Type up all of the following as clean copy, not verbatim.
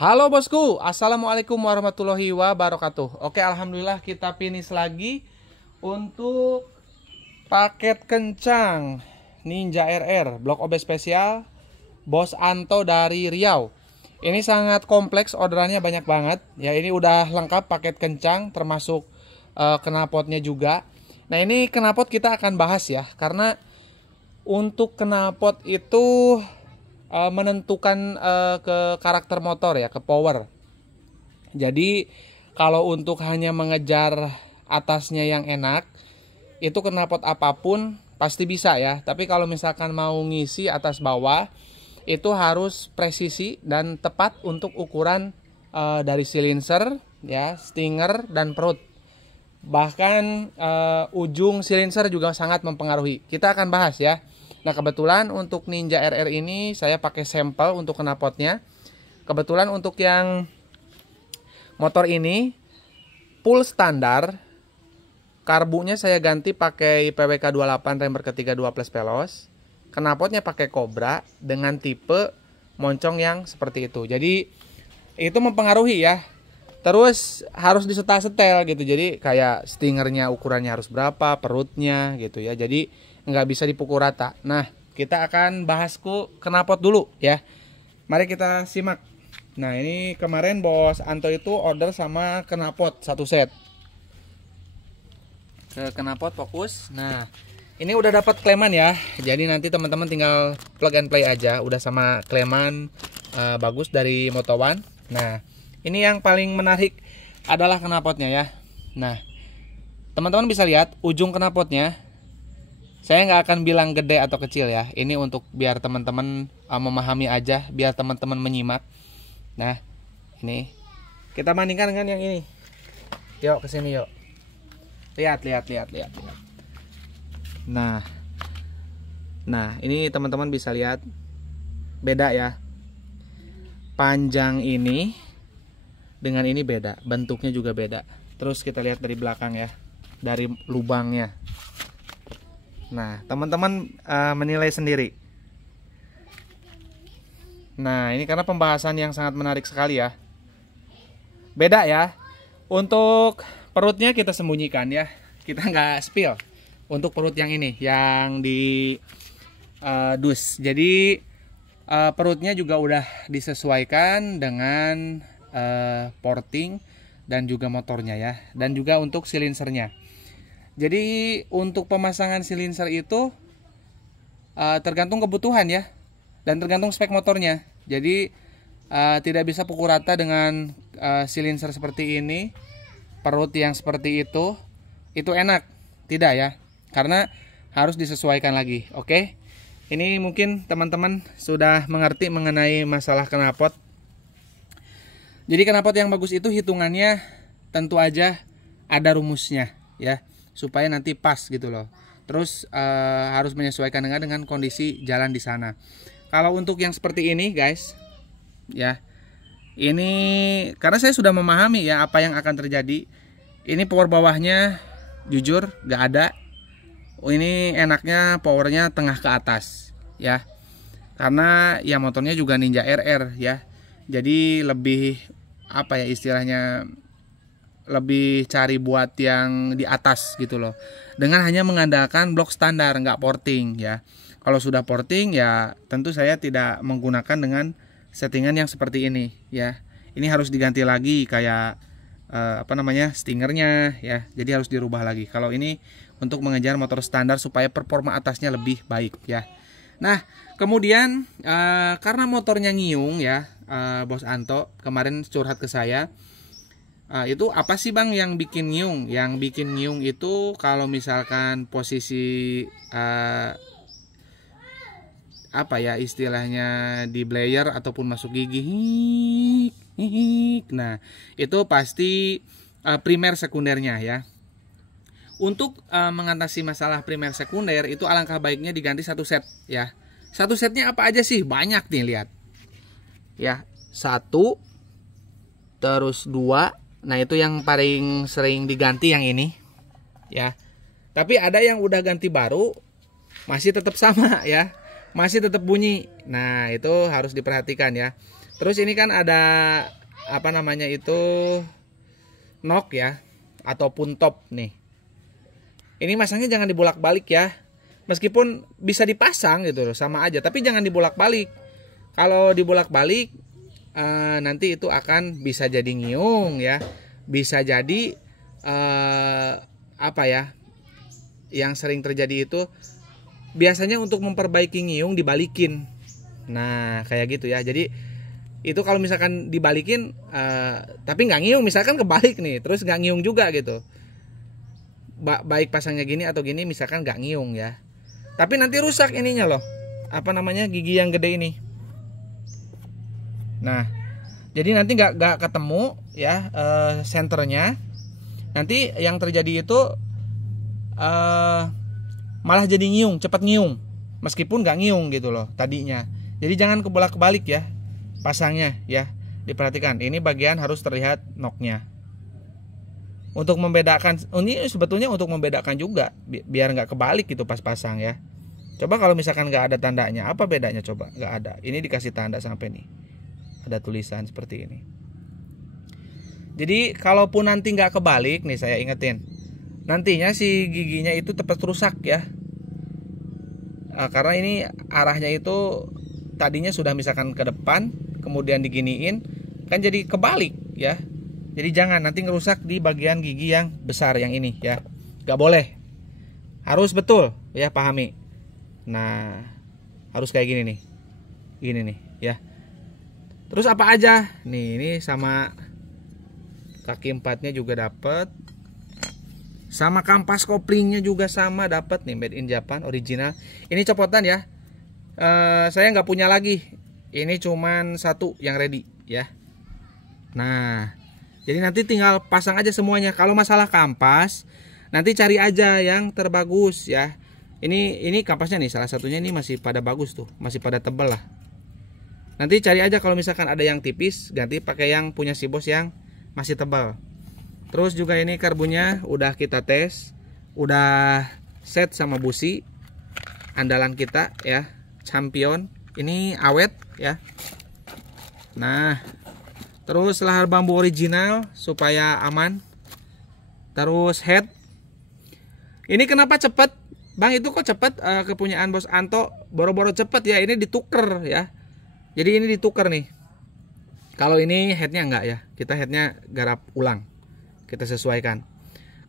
Halo bosku, assalamualaikum warahmatullahi wabarakatuh. Oke, alhamdulillah kita finish lagi untuk paket kencang Ninja RR Blok OB spesial Bos Anto dari Riau. Ini sangat kompleks, orderannya banyak banget. Ya, ini udah lengkap paket kencang termasuk knalpotnya juga. Nah, ini knalpot kita akan bahas ya, karena untuk knalpot itu menentukan ke karakter motor ya, ke power. Jadi kalau untuk hanya mengejar atasnya yang enak, itu knalpot apapun pasti bisa ya. Tapi kalau misalkan mau ngisi atas bawah, itu harus presisi dan tepat untuk ukuran dari silinser ya, stinger dan perut. Bahkan ujung silinser juga sangat mempengaruhi. Kita akan bahas ya. Nah, kebetulan untuk Ninja RR ini saya pakai sampel untuk knalpotnya. Kebetulan untuk yang motor ini full standar. Karbunya saya ganti pakai PWK 28 Rember ketiga 2 plus pelos. Knalpotnya pakai Cobra dengan tipe moncong yang seperti itu. Jadi itu mempengaruhi ya. Terus harus disetel gitu. Jadi kayak stingernya ukurannya harus berapa, perutnya gitu ya. Jadi nggak bisa dipukul rata. Nah, kita akan bahas knalpot dulu ya. Mari kita simak. Nah, ini kemarin Bos Anto itu order sama knalpot satu set. Ke knalpot fokus. Nah, ini udah dapat kleman ya. Jadi nanti teman-teman tinggal plug and play aja. Udah sama kleman bagus dari Moto1. Nah, ini yang paling menarik adalah knalpotnya ya. Nah, teman-teman bisa lihat ujung knalpotnya. Saya nggak akan bilang gede atau kecil ya. Ini untuk biar teman-teman memahami aja, biar teman-teman menyimak. Nah, ini kita bandingkan dengan yang ini. Yuk kesini yuk. Lihat. Nah, ini teman-teman bisa lihat beda ya. Panjang ini dengan ini beda, bentuknya juga beda. Terus kita lihat dari belakang ya, dari lubangnya. Nah, teman-teman menilai sendiri. Nah, ini karena pembahasan yang sangat menarik sekali ya. Beda ya. Untuk perutnya kita sembunyikan ya, kita nggak spill. Untuk perut yang ini, yang di dus. Jadi perutnya juga udah disesuaikan dengan porting dan juga motornya ya, dan juga untuk silinsernya. Jadi untuk pemasangan silinser itu tergantung kebutuhan ya, dan tergantung spek motornya. Jadi tidak bisa pukul rata dengan silinser seperti ini, perut yang seperti itu enak, tidak ya, karena harus disesuaikan lagi. Oke, ini mungkin teman-teman sudah mengerti mengenai masalah knalpot. Jadi knalpot yang bagus itu hitungannya tentu aja ada rumusnya ya, supaya nanti pas gitu loh. Terus harus menyesuaikan dengan kondisi jalan di sana. Kalau untuk yang seperti ini guys ya, ini karena saya sudah memahami ya apa yang akan terjadi. Ini power bawahnya jujur gak ada. Ini enaknya powernya tengah ke atas ya, karena ya motornya juga Ninja RR ya. Jadi lebih apa ya istilahnya, lebih cari buat yang di atas gitu loh, dengan hanya mengandalkan blok standar, nggak porting ya. Kalau sudah porting ya tentu saya tidak menggunakan dengan settingan yang seperti ini ya. Ini harus diganti lagi kayak stingernya ya, jadi harus dirubah lagi. Kalau ini untuk mengejar motor standar supaya performa atasnya lebih baik ya. Nah, kemudian karena motornya ngiung ya, Bos Anto kemarin curhat ke saya, itu apa sih Bang yang bikin ngiung? Yang bikin ngiung itu kalau misalkan posisi apa ya istilahnya, di blayer ataupun masuk gigi, nah itu pasti primer sekundernya ya. Untuk mengatasi masalah primer sekunder itu alangkah baiknya diganti satu set ya. Satu setnya apa aja sih? Banyak nih, lihat ya. Satu, terus dua. Nah, itu yang paling sering diganti yang ini ya. Tapi ada yang udah ganti baru masih tetap sama ya, masih tetap bunyi. Nah, itu harus diperhatikan ya. Terus ini kan ada apa namanya itu, nok ya, ataupun top nih. Ini masangnya jangan dibolak-balik ya. Meskipun bisa dipasang gitu loh, sama aja, tapi jangan dibolak-balik. Kalau dibolak-balik nanti itu akan bisa jadi ngiung ya. Bisa jadi apa ya? Yang sering terjadi itu biasanya untuk memperbaiki ngiung dibalikin. Nah, kayak gitu ya. Jadi itu kalau misalkan dibalikin tapi nggak ngiung, misalkan kebalik nih, terus nggak ngiung juga gitu. Baik pasangnya gini atau gini, misalkan nggak ngiung ya. Tapi nanti rusak ininya loh. Apa namanya, gigi yang gede ini. Nah, jadi nanti nggak ketemu ya senternya. Nanti yang terjadi itu malah jadi ngiung, cepat ngiung. Meskipun nggak ngiung gitu loh tadinya. Jadi jangan kebolak-balik ya pasangnya ya. Diperhatikan, ini bagian harus terlihat noknya. Untuk membedakan, ini sebetulnya untuk membedakan juga biar nggak kebalik gitu pas pasang ya. Coba kalau misalkan nggak ada tandanya, apa bedanya coba? Nggak ada. Ini dikasih tanda sampai nih, ada tulisan seperti ini. Jadi kalaupun nanti nggak kebalik nih, saya ingetin, nantinya si giginya itu tepat rusak ya. Karena ini arahnya itu tadinya sudah misalkan ke depan, kemudian diginiin, kan jadi kebalik ya. Jadi jangan nanti ngerusak di bagian gigi yang besar yang ini ya. Gak boleh. Harus betul ya, pahami. Nah, harus kayak gini nih. Gini nih ya. Terus apa aja? Nih, ini sama kaki empatnya juga dapat. Sama kampas koplingnya juga sama dapat nih, made in Japan, original. Ini copotan ya. Saya nggak punya lagi. Ini cuman satu yang ready ya. Nah, jadi nanti tinggal pasang aja semuanya. Kalau masalah kampas, nanti cari aja yang terbagus ya. Ini kampasnya nih, salah satunya ini masih pada bagus tuh, masih pada tebal lah. Nanti cari aja kalau misalkan ada yang tipis, ganti pakai yang punya si bos yang masih tebal. Terus juga ini karbonnya udah kita tes, udah set sama busi andalan kita ya, champion. Ini awet ya. Nah, terus lahar bambu original supaya aman. Terus head. Ini kenapa cepet? Bang, itu kok cepet kepunyaan Bos Anto? Boro-boro cepet ya, ini dituker ya. Jadi ini dituker nih. Kalau ini headnya enggak ya, kita headnya garap ulang, kita sesuaikan.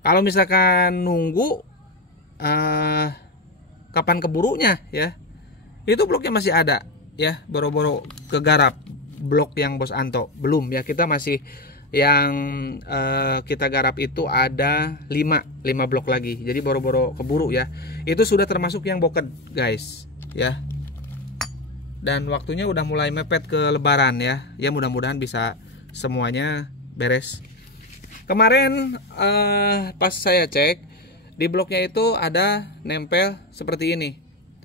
Kalau misalkan nunggu kapan keburunya ya, itu bloknya masih ada ya, boro-boro kegarap blok yang Bos Anto belum ya. Kita masih yang kita garap itu ada 5 blok lagi, jadi boro-boro keburu ya. Itu sudah termasuk yang boked guys ya. Dan waktunya udah mulai mepet ke lebaran ya. Ya mudah-mudahan bisa semuanya beres. Kemarin pas saya cek di bloknya itu ada nempel seperti ini.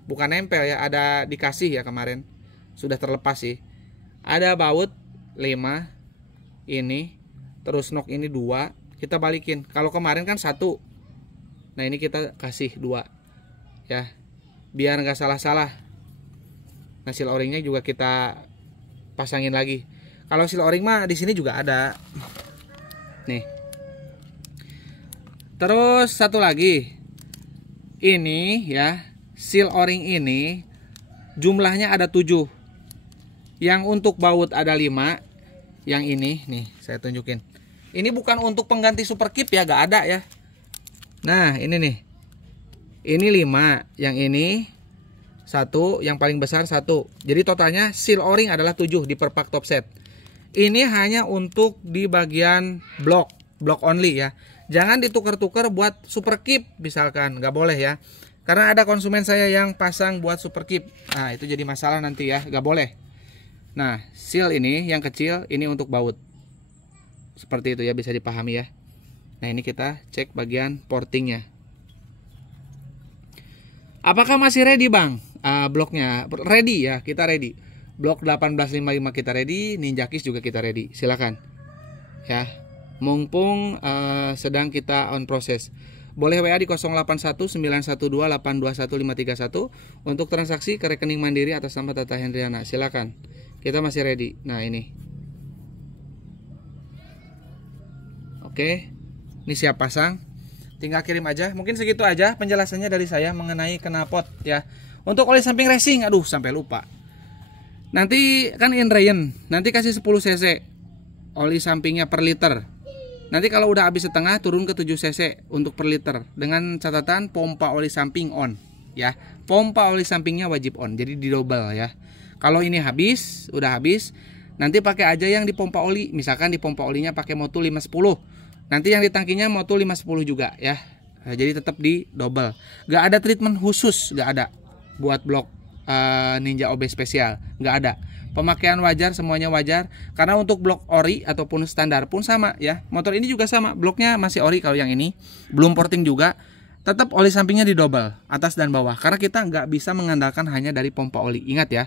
Bukan nempel ya, ada dikasih ya kemarin. Sudah terlepas sih. Ada baut 5 ini, terus nok ini 2, kita balikin. Kalau kemarin kan 1. Nah, ini kita kasih 2. Ya. Biar nggak salah-salah. Nah, seal o-ringnya juga kita pasangin lagi. Kalau seal o-ring mah di sini juga ada. Nih. Terus satu lagi. Ini ya, seal o-ring ini jumlahnya ada 7. Yang untuk baut ada 5. Yang ini nih, saya tunjukin. Ini bukan untuk pengganti super keep ya, gak ada ya. Nah, ini nih. Ini 5, yang ini 1, yang paling besar 1. Jadi totalnya seal o-ring adalah 7 di per pak top set. Ini hanya untuk di bagian blok only ya. Jangan ditukar-tukar buat super keep misalkan, nggak boleh ya. Karena ada konsumen saya yang pasang buat super keep. Nah, itu jadi masalah nanti ya, nggak boleh. Nah, seal ini yang kecil ini untuk baut. Seperti itu ya, bisa dipahami ya. Nah, ini kita cek bagian portingnya. Apakah masih ready bang? Bloknya ready ya, kita ready. Blok 1855 kita ready, Ninja Kiss juga kita ready. Silakan ya, mumpung sedang kita on proses. Boleh WA di 081912821531 untuk transaksi ke rekening Mandiri atas nama Tata Hendriana. Silakan. kita masih ready. Nah ini, oke, ini siap pasang, tinggal kirim aja. Mungkin segitu aja penjelasannya dari saya mengenai knalpot ya. Untuk oli samping racing, aduh sampai lupa. Nanti kan Inrain, nanti kasih 10 cc oli sampingnya per liter. Nanti kalau udah habis setengah turun ke 7 cc untuk per liter, dengan catatan pompa oli samping on ya. Pompa oli sampingnya wajib on, jadi di double ya. Kalau ini habis, udah habis, nanti pakai aja yang di pompa oli. Misalkan di pompa olinya pakai Motul 510, nanti yang di tangkinya Motul 510 juga ya. Nah, jadi tetap di double. Gak ada treatment khusus, gak ada buat blok Ninja OB spesial, nggak ada. Pemakaian wajar, semuanya wajar. Karena untuk blok ori ataupun standar pun sama ya. Motor ini juga sama, bloknya masih ori. Kalau yang ini belum porting juga, tetap oli sampingnya di double, atas dan bawah. Karena kita nggak bisa mengandalkan hanya dari pompa oli. Ingat ya,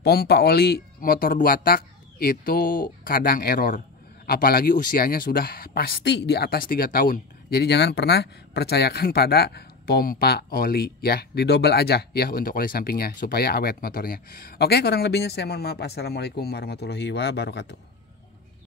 pompa oli motor 2 tak itu kadang error. Apalagi usianya sudah pasti di atas 3 tahun. Jadi jangan pernah percayakan pada pompa oli ya, di double aja ya untuk oli sampingnya supaya awet motornya. Oke, kurang lebihnya saya mohon maaf. Assalamualaikum warahmatullahi wabarakatuh.